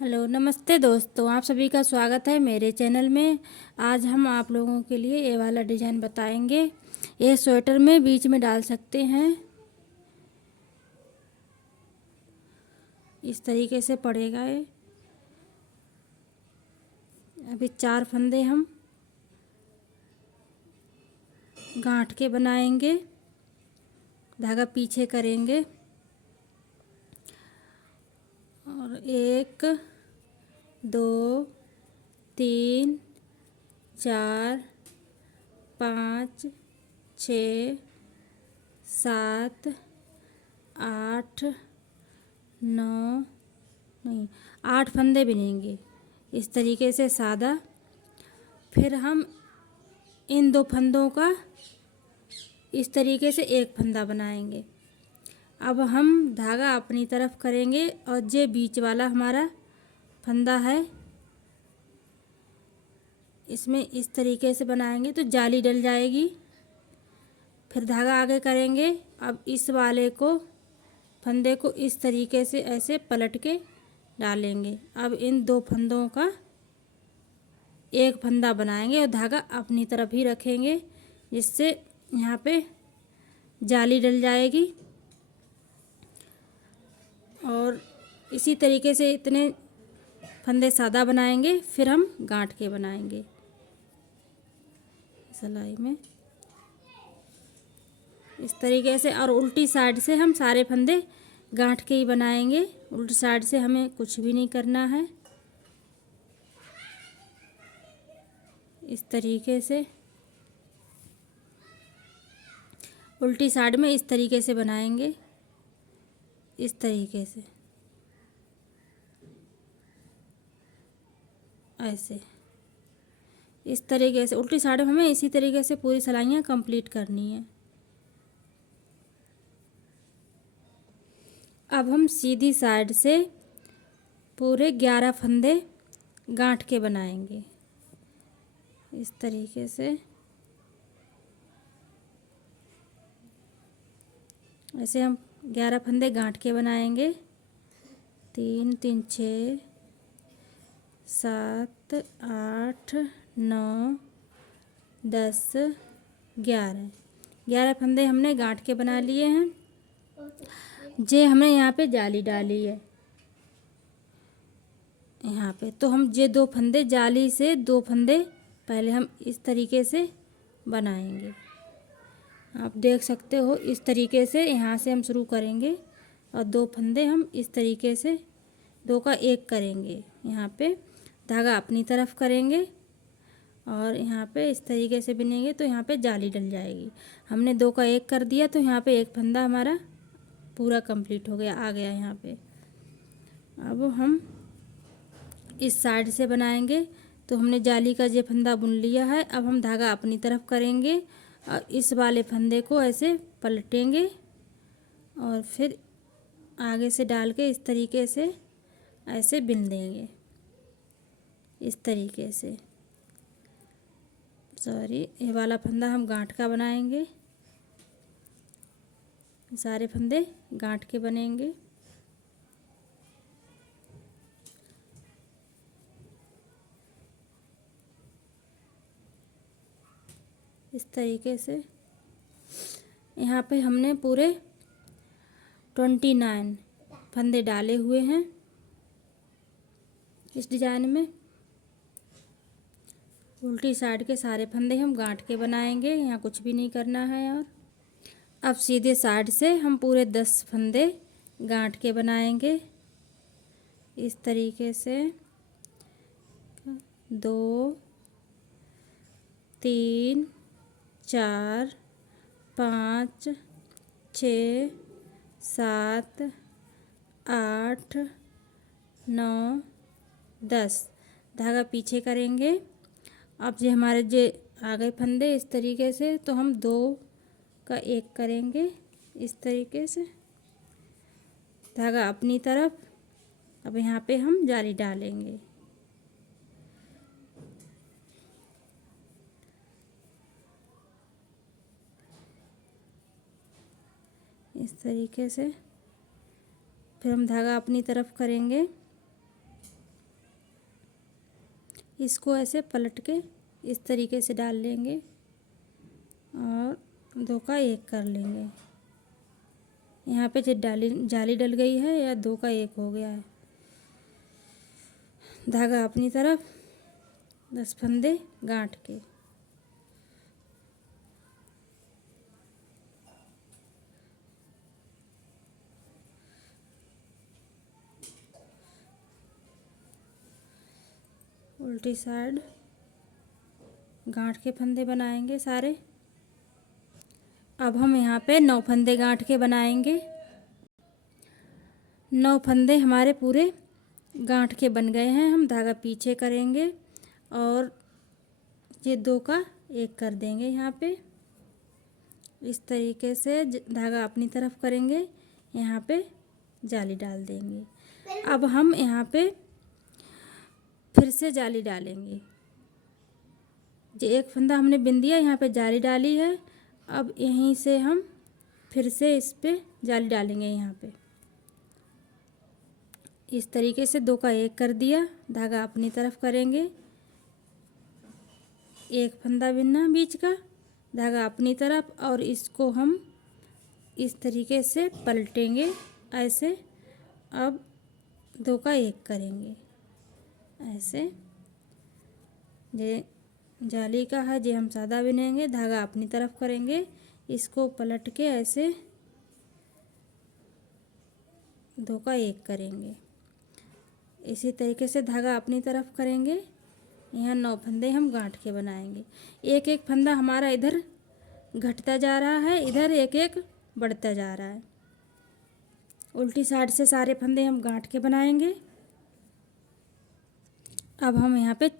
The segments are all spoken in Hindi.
हेलो नमस्ते दोस्तों, आप सभी का स्वागत है मेरे चैनल में। आज हम आप लोगों के लिए ये वाला डिज़ाइन बताएंगे। ये स्वेटर में बीच में डाल सकते हैं, इस तरीके से पड़ेगा ये। अभी 4 फंदे हम गांठ के बनाएंगे, धागा पीछे करेंगे और 1 2 3 4 5 6 7 8 9 नहीं 8 फंदे बिनेंगे इस तरीके से सादा। फिर हम इन 2 फंदों का इस तरीके से एक फंदा बनाएंगे। अब हम धागा अपनी तरफ करेंगे और ये बीच वाला हमारा फंदा है, इसमें इस तरीके से बनाएंगे तो जाली डल जाएगी। फिर धागा आगे करेंगे। अब इस वाले को फंदे को इस तरीके से ऐसे पलट के डालेंगे। अब इन 2 फंदों का एक फंदा बनाएंगे और धागा अपनी तरफ ही रखेंगे, जिससे यहाँ पे जाली डल जाएगी। और इसी तरीके से इतने फंदे सादा बनाएंगे, फिर हम गांठ के बनाएंगे सिलाई में इस तरीके से। और उल्टी साइड से हम सारे फंदे गांठ के ही बनाएंगे, उल्टी साइड से हमें कुछ भी नहीं करना है। इस तरीके से उल्टी साइड में इस तरीके से बनाएंगे, इस तरीके से ऐसे इस तरीके से उल्टी साइड में हमें इसी तरीके से पूरी सिलाइयाँ कंप्लीट करनी है। अब हम सीधी साइड से पूरे 11 फंदे गांठ के बनाएंगे इस तरीके से। ऐसे हम 11 फंदे गांठ के बनाएंगे। 3 3 6 7 8 9 10 11 फंदे हमने गांठ के बना लिए हैं। जे हमने यहाँ पे जाली डाली है यहाँ पे, तो हम ये 2 फंदे जाली से 2 फंदे पहले हम इस तरीके से बनाएंगे। आप देख सकते हो इस तरीके से यहाँ से हम शुरू करेंगे और 2 फंदे हम इस तरीके से 2 का 1 करेंगे। यहाँ पे धागा अपनी तरफ करेंगे और यहाँ पे इस तरीके से बिनेंगे तो यहाँ पे जाली डल जाएगी। हमने 2 का 1 कर दिया तो यहाँ पे एक फंदा हमारा पूरा कंप्लीट हो गया, आ गया यहाँ पे। अब हम इस साइड से बनाएंगे तो हमने जाली का ये फंदा बुन लिया है। अब हम धागा अपनी तरफ करेंगे और इस वाले फंदे को ऐसे पलटेंगे और फिर आगे से डाल के इस तरीके से ऐसे बिन देंगे, इस तरीके से। सॉरी, ये वाला फंदा हम गांठ का बनाएंगे, सारे फंदे गांठ के बनेंगे। इस तरीके से यहाँ पे हमने पूरे 29 फंदे डाले हुए हैं इस डिजाइन में। उल्टी साइड के सारे फंदे हम गांठ के बनाएंगे, यहाँ कुछ भी नहीं करना है। और अब सीधे साइड से हम पूरे 10 फंदे गांठ के बनाएंगे इस तरीके से। 2 3 4 5 6 7 8 9 10 धागा पीछे करेंगे। अब जो हमारे जो आ गए फंदे इस तरीके से, तो हम 2 का 1 करेंगे इस तरीके से, धागा अपनी तरफ। अब यहाँ पे हम जाली डालेंगे इस तरीके से। फिर हम धागा अपनी तरफ करेंगे इसको ऐसे पलट के इस तरीके से डाल लेंगे और 2 का 1 कर लेंगे। यहाँ पे जो जाली डल गई है या 2 का 1 हो गया है। धागा अपनी तरफ 10 फंदे गांठ के उल्टी साइड गांठ के फंदे बनाएंगे सारे। अब हम यहाँ पे 9 फंदे गांठ के बनाएंगे। 9 फंदे हमारे पूरे गांठ के बन गए हैं। हम धागा पीछे करेंगे और ये 2 का 1 कर देंगे। यहाँ पे इस तरीके से धागा अपनी तरफ करेंगे, यहाँ पे जाली डाल देंगे। अब हम यहाँ पे फिर से जाली डालेंगे। जो 1 फंदा हमने बिन दिया, यहाँ पे जाली डाली है। अब यहीं से हम फिर से इस पे जाली डालेंगे। यहाँ पे इस तरीके से 2 का 1 कर दिया, धागा अपनी तरफ करेंगे। 1 फंदा बिनना बीच का, धागा अपनी तरफ, और इसको हम इस तरीके से पलटेंगे ऐसे। अब 2 का 1 करेंगे ऐसे। ये जाली का है, जे हम सादा बिनेंगे, धागा अपनी तरफ करेंगे, इसको पलट के ऐसे 2 का 1 करेंगे। इसी तरीके से धागा अपनी तरफ करेंगे। यहाँ 9 फंदे हम गांठ के बनाएंगे। एक एक फंदा हमारा इधर घटता जा रहा है, इधर एक एक बढ़ता जा रहा है। उल्टी साइड से सारे फंदे हम गांठ के बनाएंगे। अब हम यहाँ पे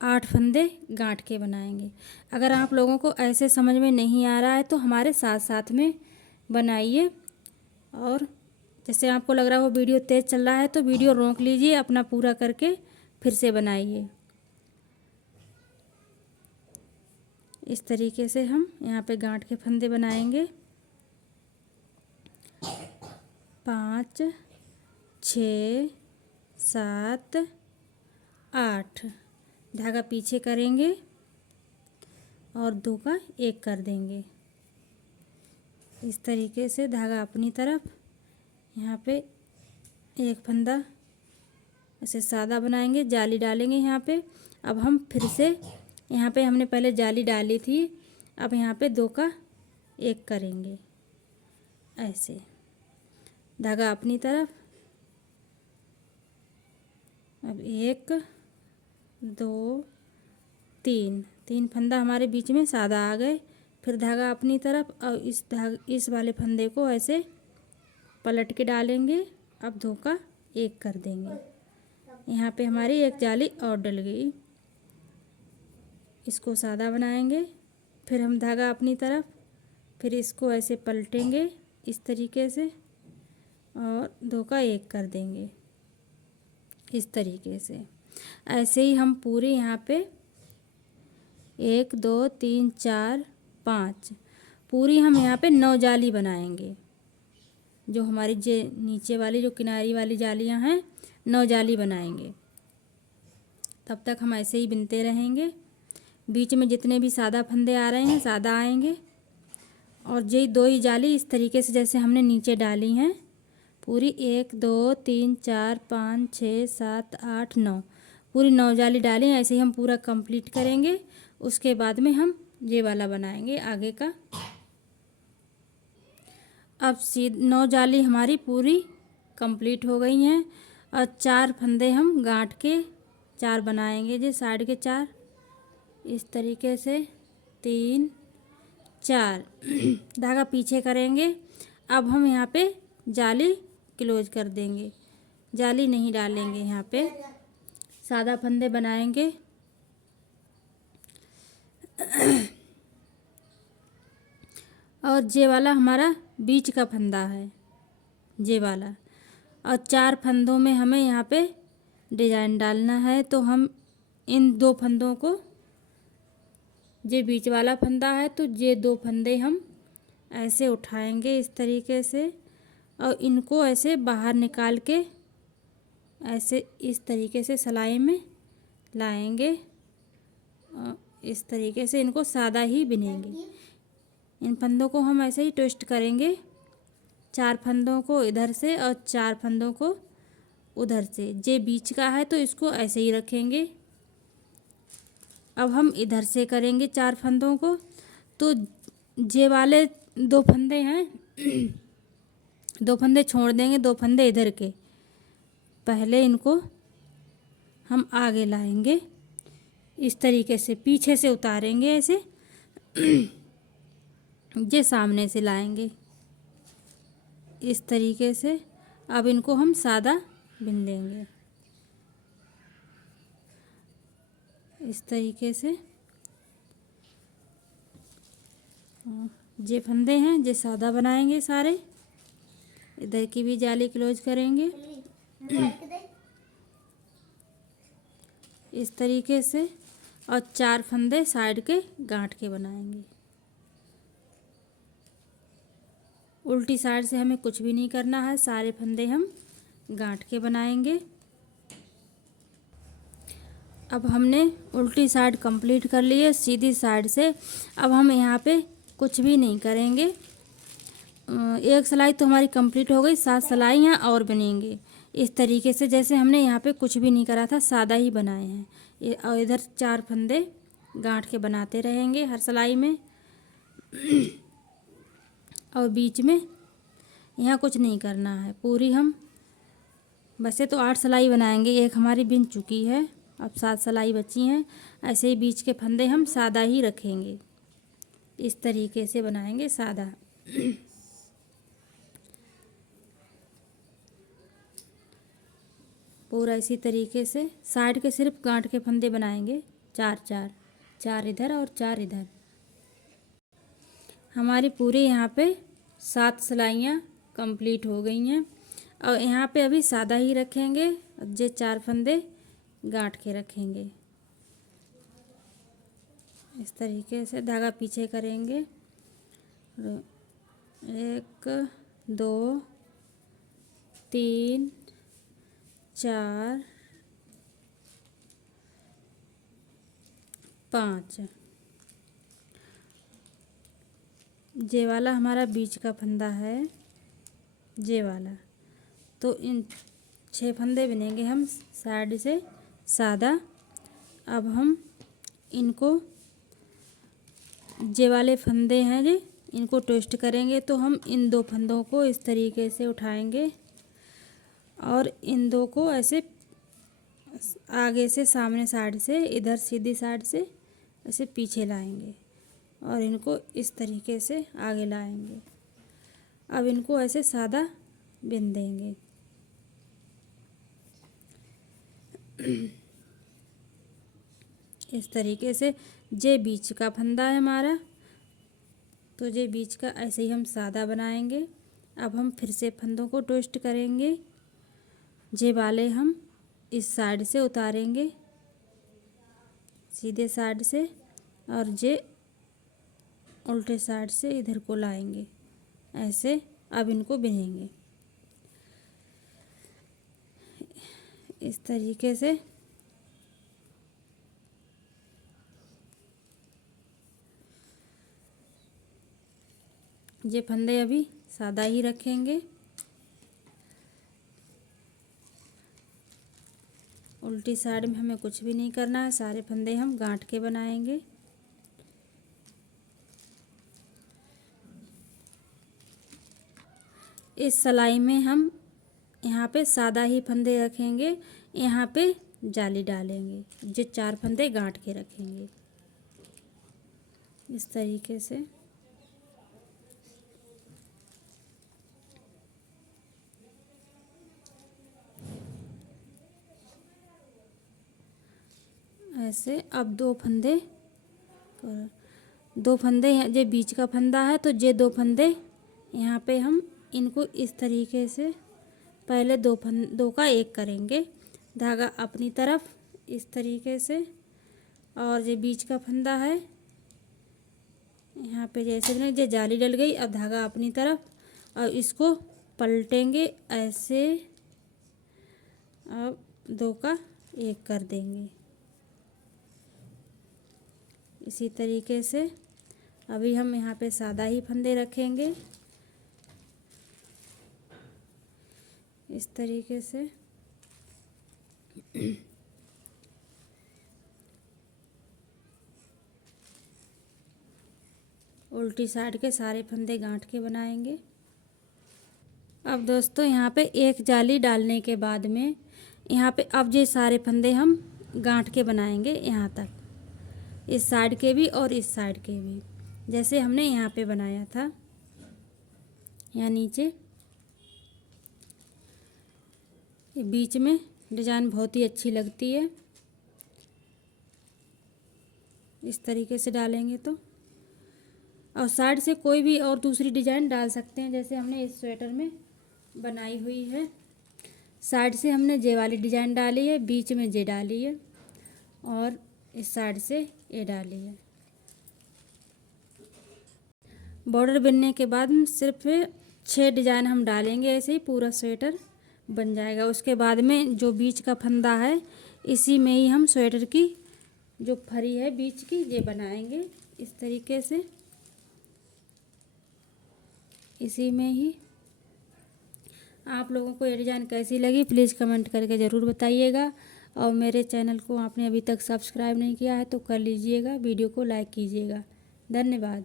8 फंदे गांठ के बनाएंगे। अगर आप लोगों को ऐसे समझ में नहीं आ रहा है तो हमारे साथ साथ में बनाइए। और जैसे आपको लग रहा है वो वीडियो तेज़ चल रहा है तो वीडियो रोक लीजिए, अपना पूरा करके फिर से बनाइए। इस तरीके से हम यहाँ पे गांठ के फंदे बनाएंगे। 5 6 7 8 धागा पीछे करेंगे और 2 का 1 कर देंगे। इस तरीके से धागा अपनी तरफ, यहाँ पे 1 फंदा ऐसे सादा बनाएंगे, जाली डालेंगे यहाँ पे। अब हम फिर से यहाँ पे हमने पहले जाली डाली थी, अब यहाँ पे 2 का 1 करेंगे ऐसे। धागा अपनी तरफ, अब 1 2 3 फंदा हमारे बीच में सादा आ गए। फिर धागा अपनी तरफ और इस वाले फंदे को ऐसे पलट के डालेंगे। अब 2 का 1 कर देंगे। यहाँ पे हमारी एक जाली और डल गई, इसको सादा बनाएंगे। फिर हम धागा अपनी तरफ, फिर इसको ऐसे पलटेंगे इस तरीके से और 2 का 1 कर देंगे इस तरीके से। ऐसे ही हम पूरे यहाँ पे 1 2 3 4 5 पूरी हम यहाँ पे 9 जाली बनाएंगे। जो हमारी नीचे वाली जो किनारी वाली जालियाँ हैं, 9 जाली बनाएंगे। तब तक हम ऐसे ही बिनते रहेंगे। बीच में जितने भी सादा फंदे आ रहे हैं सादा आएंगे, और ये 2 ही जाली इस तरीके से जैसे हमने नीचे डाली हैं पूरी 1 2 3 4 5 6 7 8 9 पूरी 9 जाली डाली। ऐसे ही हम पूरा कंप्लीट करेंगे। उसके बाद में हम ये वाला बनाएंगे आगे का। अब 9 जाली हमारी पूरी कंप्लीट हो गई हैं और 4 फंदे हम गांठ के 4 बनाएंगे। जो साइड के 4 इस तरीके से 3 4 धागा पीछे करेंगे। अब हम यहाँ पे जाली क्लोज कर देंगे, जाली नहीं डालेंगे। यहाँ पे सादा फंदे बनाएंगे। और ये वाला हमारा बीच का फंदा है, ये वाला। और 4 फंदों में हमें यहाँ पे डिजाइन डालना है, तो हम इन 2 फंदों को, ये बीच वाला फंदा है तो ये 2 फंदे हम ऐसे उठाएंगे इस तरीके से और इनको ऐसे बाहर निकाल के ऐसे इस तरीके से सिलाई में लाएंगे और इस तरीके से इनको सादा ही बिनेंगे। इन फंदों को हम ऐसे ही ट्विस्ट करेंगे, 4 फंदों को इधर से और 4 फंदों को उधर से। जे बीच का है तो इसको ऐसे ही रखेंगे। अब हम इधर से करेंगे 4 फंदों को, तो जे वाले 2 फंदे हैं 2 फंदे छोड़ देंगे, 2 फंदे इधर के। पहले इनको हम आगे लाएंगे, इस तरीके से पीछे से उतारेंगे ऐसे ये सामने से लाएंगे इस तरीके से। अब इनको हम सादा बिन लेंगे इस तरीके से। जे फंदे हैं जे सादा बनाएंगे सारे। इधर की भी जाली क्लोज करेंगे इस तरीके से, और 4 फंदे साइड के गांठ के बनाएंगे। उल्टी साइड से हमें कुछ भी नहीं करना है, सारे फंदे हम गांठ के बनाएंगे। अब हमने उल्टी साइड कंप्लीट कर ली है सीधी साइड से। अब हम यहाँ पे कुछ भी नहीं करेंगे। एक सिलाई तो हमारी कंप्लीट हो गई, 7 सिलाइयाँ और बनेंगे इस तरीके से, जैसे हमने यहाँ पे कुछ भी नहीं करा था, सादा ही बनाए हैं। और इधर 4 फंदे गांठ के बनाते रहेंगे हर सिलाई में और बीच में यहाँ कुछ नहीं करना है। पूरी हम वैसे तो 8 सिलाई बनाएंगे, एक हमारी बिन चुकी है, अब 7 सिलाई बची हैं। ऐसे ही बीच के फंदे हम सादा ही रखेंगे, इस तरीके से बनाएंगे सादा पूरा इसी तरीके से। साइड के सिर्फ गांठ के फंदे बनाएंगे, 4 इधर और 4 इधर। हमारी पूरी यहाँ पे 7 सिलाइयाँ कंप्लीट हो गई हैं। और यहाँ पे अभी सादा ही रखेंगे, जे 4 फंदे गांठ के रखेंगे इस तरीके से। धागा पीछे करेंगे, 1 2 3 4 5। जे वाला हमारा बीच का फंदा है, जे वाला, तो इन 6 फंदे बनेंगे हम साइड से सादा। अब हम इनको जे वाले फंदे हैं जे इनको ट्विस्ट करेंगे, तो हम इन 2 फंदों को इस तरीके से उठाएंगे और इन 2 को ऐसे आगे से सामने साइड से, इधर सीधी साइड से ऐसे पीछे लाएंगे और इनको इस तरीके से आगे लाएंगे। अब इनको ऐसे सादा बिन देंगे इस तरीके से। जे बीच का फंदा है हमारा, तो जे बीच का ऐसे ही हम सादा बनाएंगे। अब हम फिर से फंदों को ट्विस्ट करेंगे, जे वाले हम इस साइड से उतारेंगे सीधे साइड से, और जे उल्टे साइड से इधर को लाएंगे ऐसे। अब इनको बिनेंगे इस तरीके से। ये फंदे अभी सादा ही रखेंगे, उल्टी साइड में हमें कुछ भी नहीं करना है, सारे फंदे हम गांठ के बनाएंगे। इस सिलाई में हम यहाँ पे सादा ही फंदे रखेंगे, यहाँ पे जाली डालेंगे, जो 4 फंदे गांठ के रखेंगे इस तरीके से। ऐसे अब 2 फंदे ये बीच का फंदा है, तो ये 2 फंदे यहाँ पे हम इनको इस तरीके से पहले 2 का 1 करेंगे, धागा अपनी तरफ इस तरीके से। और ये बीच का फंदा है यहाँ पे जैसे ये जाली डल गई, अब धागा अपनी तरफ, और इसको पलटेंगे ऐसे। अब 2 का 1 कर देंगे इसी तरीके से अभी हम यहाँ पे सादा ही फंदे रखेंगे, इस तरीके से। उल्टी साइड के सारे फंदे गांठ के बनाएंगे। अब दोस्तों यहाँ पे एक जाली डालने के बाद में यहाँ पे अब ये सारे फंदे हम गांठ के बनाएंगे यहाँ तक, इस साइड के भी और इस साइड के भी, जैसे हमने यहाँ पे बनाया था। यहाँ नीचे बीच में डिज़ाइन बहुत ही अच्छी लगती है, इस तरीके से डालेंगे तो। और साइड से कोई भी और दूसरी डिज़ाइन डाल सकते हैं, जैसे हमने इस स्वेटर में बनाई हुई है। साइड से हमने जे वाली डिज़ाइन डाली है, बीच में जे डाली है और इस साइड से ये डाली है। बॉर्डर बनने के बाद सिर्फ 6 डिज़ाइन हम डालेंगे, ऐसे ही पूरा स्वेटर बन जाएगा। उसके बाद में जो बीच का फंदा है इसी में ही हम स्वेटर की जो फरी है बीच की ये बनाएंगे, इस तरीके से, इसी में ही। आप लोगों को ये डिज़ाइन कैसी लगी प्लीज़ कमेंट करके ज़रूर बताइएगा। और मेरे चैनल को आपने अभी तक सब्सक्राइब नहीं किया है तो कर लीजिएगा, वीडियो को लाइक कीजिएगा। धन्यवाद।